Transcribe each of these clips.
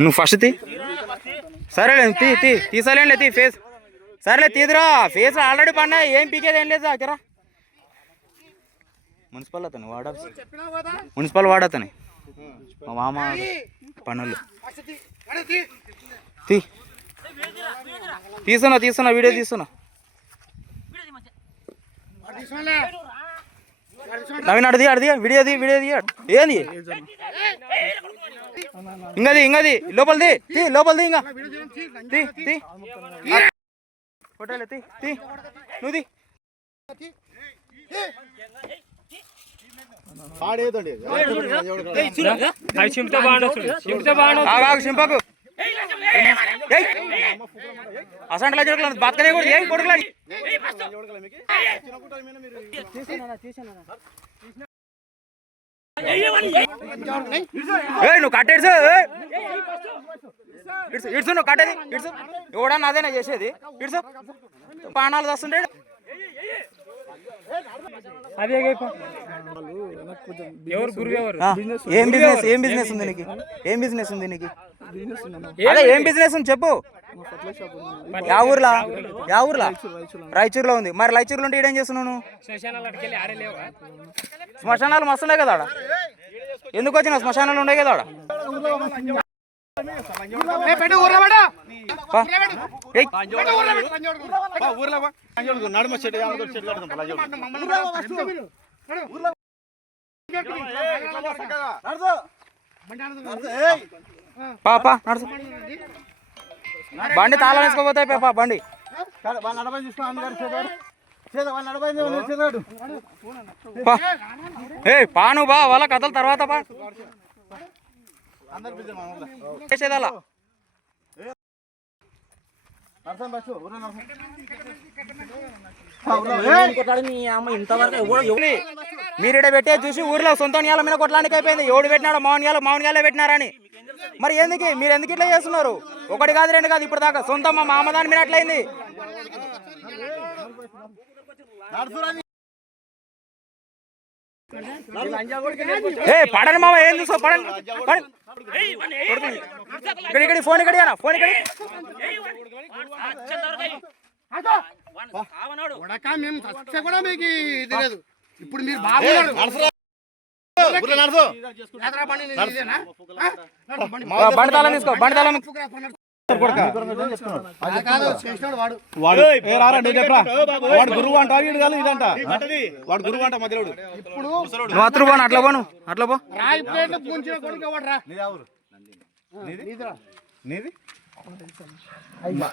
నువ్వు ఫస్ట్ తీ. సరేలే తీసలేండి తీ ఫేస్. సరేలే తీదురా, ఫేస్ ఆల్రెడీ పడినా, ఏం పీకేది ఏం లేదు. అక్కరా మున్సిపల్ అతను మున్సిపల్ వాడతని మా మామ పనులు. తీస్తున్నా వీడియో తీస్తున్నా. నవీన్ అడిది వీడియో ఏంది ఇంగది లోపలిది ఇంకా హోటల్ నువ్వు చింపకు అసంట్లా జరగలేదు బతకనే కూడా ఏం కొడుకులని నువ్వు కట్టేడు ఇడ్సు నువ్వు కట్టేది ఇడ్సు ఎవడన్నా అదేనా చేసేది ఇడ్సు పానాలు వస్తుండే ఏం బిజినెస్ ఉంది నీకు అదే ఏం బిజినెస్ ఉంది చెప్పు. యా ఊర్లా రాయచూరులో ఉంది. మరి రాయచూరులో ఉంటే ఏం చేస్తున్నావు నువ్వు? శ్మశానాలు మస్తున్నాయి కదా ఆడ. ఎందుకు వచ్చినావు? శ్మశానాలు ఉండే కదా ఆడ. పాపా నడుచు. బండి తాళం వేసుకోపోతాయి పాపా బండి. పాను బా వాళ్ళ కథల తర్వాత బా చేసేదలా. మీరిడ పెట్టే చూసి ఊర్లో సొంత నియాల మీద కొట్టడానికి అయిపోయింది. ఎవడు పెట్టినాడు? మామూనియాలే పెట్టినారని. మరి ఎందుకు మీరు ఎందుకు ఇట్లా చేస్తున్నారు? ఒకటి కాదు రెండు కాదు ఇప్పుడు దాకా సొంత మా మామదాని మీద అట్లయింది. పడని మామ ఏం చూసావు? పడండి ఇక్కడ ఫోన్ ఫోన్ ఇప్పుడు మీరు బాగున్నారు. బండి తాళం తీసుకో. బండి తాళం వాడు గురువు అంట ఇదంట. వాడు గురువు అంట మధ్యలోడు. నువ్వు అట్లా పోను అట్లా పో.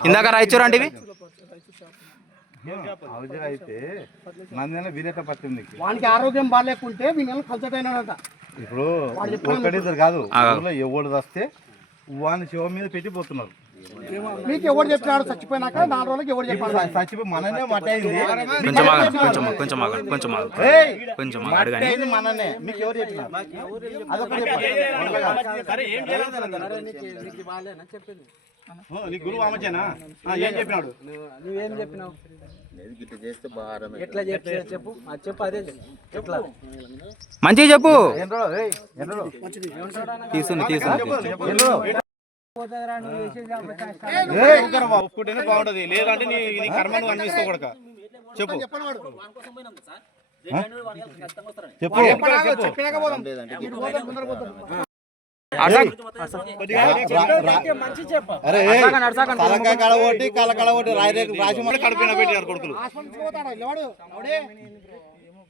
ఇందాక రాయచూరు అంటే అయితే నందిన వీరేట పట్టింది. వానికి ఆరోగ్యం బాగాలేకుంటే వీళ్ళని కల్చటైనాడట. ఇప్పుడు ఒక్కడిద్దరు కాదు, ఎవడు వస్తే వాని శివ మీద పెట్టిపోతున్నారు. మీకు ఎవరు చెప్పినాడు? చచ్చిపోయినాక 4 రోజులకి ఎవరు చెప్పాడు? చచ్చిపోయి మననే మటైంది. మననే మీకు ఎవరు చెప్పినారు? నీ గురువు ఆమెచేనా? ఏం చెప్పినాడు? నువ్వేం చెప్పినావు? ఎట్లా చెప్పు అదే ఎట్లా మంచిగా చెప్పు. ఒప్పుకుంటేనే బాగుంటది, లేదంటే నీ కర్మను అన్వేషిస్తావు కొడక. చెప్పు తలకాయ కడగొట్టి కళ్ళ కడగొట్టి రాసి మళ్ళీ కడుపున పెట్టినారు కొడుకులు.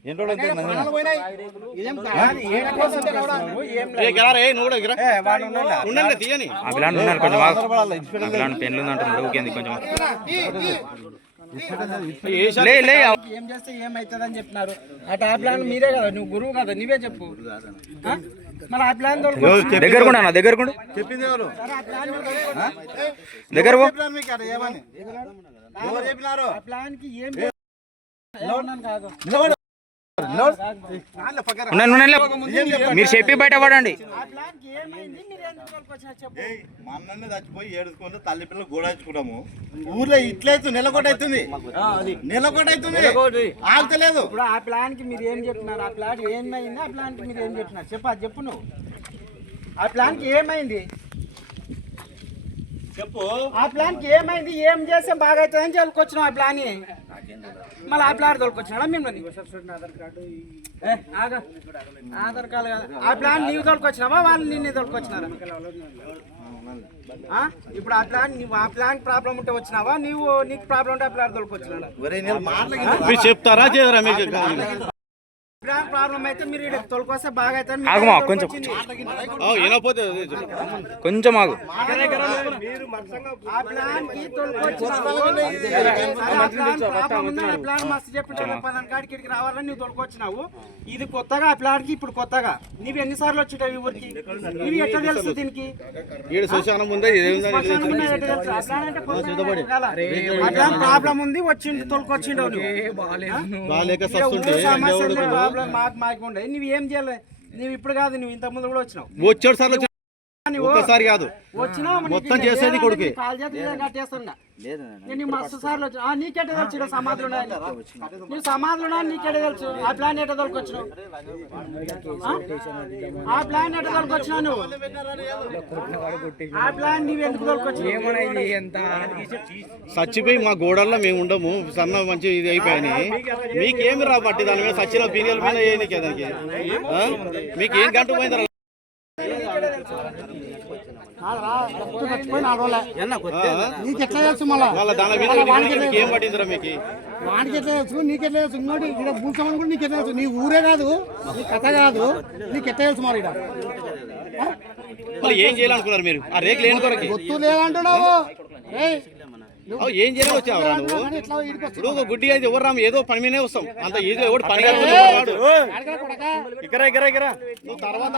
ఏం చేస్తే ఏమైతుందని చెప్పినారు? ఆ ప్లాన్ మీరే కదా, నువ్వు గురువు కదా, నువ్వే చెప్పు. మరి ఆ ప్లాన్ దగ్గర చెప్పింది ఎవరు? దగ్గర చెప్పినారు? ఆ ప్లాన్ కి ఏం కాదు. మీరు చెప్పి బయట పడండి. మన్నన్ని చచ్చిపోయి ఏడుచుకుంటూ తల్లి పిల్లలు గోడాచుకుంటాము. ఊర్లో ఇట్లయితే నెలకొట్టవుతుంది ఆగుతలేదు. ఇప్పుడు ఆ ప్లాన్ కి మీరు ఏం చెప్పినారు? ఆ ప్లాన్ ఏమైంది? ఆ ప్లాన్ కి మీరు ఏం చెప్పినారు? చెప్పు నువ్వు. ఆ ప్లాన్కి ఏమైంది చెప్పు. ఆ ప్లాన్కి ఏమైంది, ఏం చేస్తే బాగా అవుతుందని తోలుకొచ్చినాం ఆ ప్లాన్. మళ్ళీ ఆ ప్లాన్ తోలుకొచ్చినా మిమ్మల్ని ఆధార్ కార్డు కాదు. ఆ ప్లాన్ నీవు తోలుకొచ్చినావా వాళ్ళు నిన్నే తోలుకొచ్చినారా? ఇప్పుడు ఆ ప్లాన్ నువ్వు ఆ ప్లాన్ ప్రాబ్లం ఉంటే వచ్చినావా, నీకు ప్రాబ్లం ఉంటే ఆ ప్లాన్ తోలుకొచ్చినా చెప్తారా చేయరా మీకు? ప్లాన్ ప్రాబ్లం అయితే మీరు ఇక్కడ తోలుకొస్తే బాగా అవుతుంది. ఆగుమా కొంచెం కొంచెం ఆగు. ఆ ప్లాన్ కి తోలుకొచ్చినావు. ప్లాన్ మస్తు చెప్పించాను పలానా కాడికి ఇక్కడికి రావాలని నువ్వు తోలుకొచ్చినావు. ఇది కొత్తగా ఆ ప్లాన్ కి ఇప్పుడు కొత్తగా నీవు ఎన్నిసార్లు వచ్చినావు ఈ ఊరికి? నీవు ఎట్లా తెలుసు దీనికి? ప్రాబ్లం ఉంది వచ్చిండు తోలుకొచ్చిండవు నువ్వు. మాకు ఉండే నువ్వు ఏం చేయలే. నువ్వు ఇప్పుడు కాదు, నువ్వు ఇంత ముందు కూడా వచ్చినావు. వచ్చాడు సార్ ఒక్కసారి కాదు వచ్చినావు మొత్తం చేసేది కొడుకు. కాల్ చేతి కట్టేస్తున్నా నేను మస్తు సార్లు వచ్చి నీకెట్ట తెలుసు సమాధులు నువ్వు సమాధులు నీకెట్ట తెలుసు? ఆ ప్లాన్ ఎట్ట తోలుకొచ్చినావు? ఆ ప్లాన్ ఎట్ట తోలుకొచ్చినావు నువ్వు? ఆ ప్లాన్ నువ్వు ఎందుకు తోలుకొచ్చినావు? చచ్చిపోయి మా గోడల్లో మేము ఉండము, సన్న మంచి ఇది అయిపోయాయి. మీకేమి రాబట్టి దాని మీద సచ్చిన పీనియల మీద ఏనికి దానికి మీకేం గంట పోయింది? నీకెట్లా తెలుసు? మళ్ళీ ఏం పట్టిందిరా మీకు? వాడికి ఎట్లా తెలుసు, నీకెట్లా తెలుసు? ఇంకోటి ఇక్కడ భూస్వామి కూడా నీకెట్లా తెలుసు? నీ ఊరే కాదు, నీ కథ కాదు, నీకెట్లా తెలుసు? మరి మళ్ళీ ఏం చేయాలనుకున్నారు మీరు? ఆ రేకులు ఏం కొరకు గుర్తు లేదంటున్నావు. ఏం చేయాలి వచ్చావు ఇప్పుడు? ఒక గుడ్డి అయితే ఎవరు రాము, ఏదో పని మీదే వస్తాం. అంత ఈజీ ఎవరు పని ఇక్కడ తర్వాత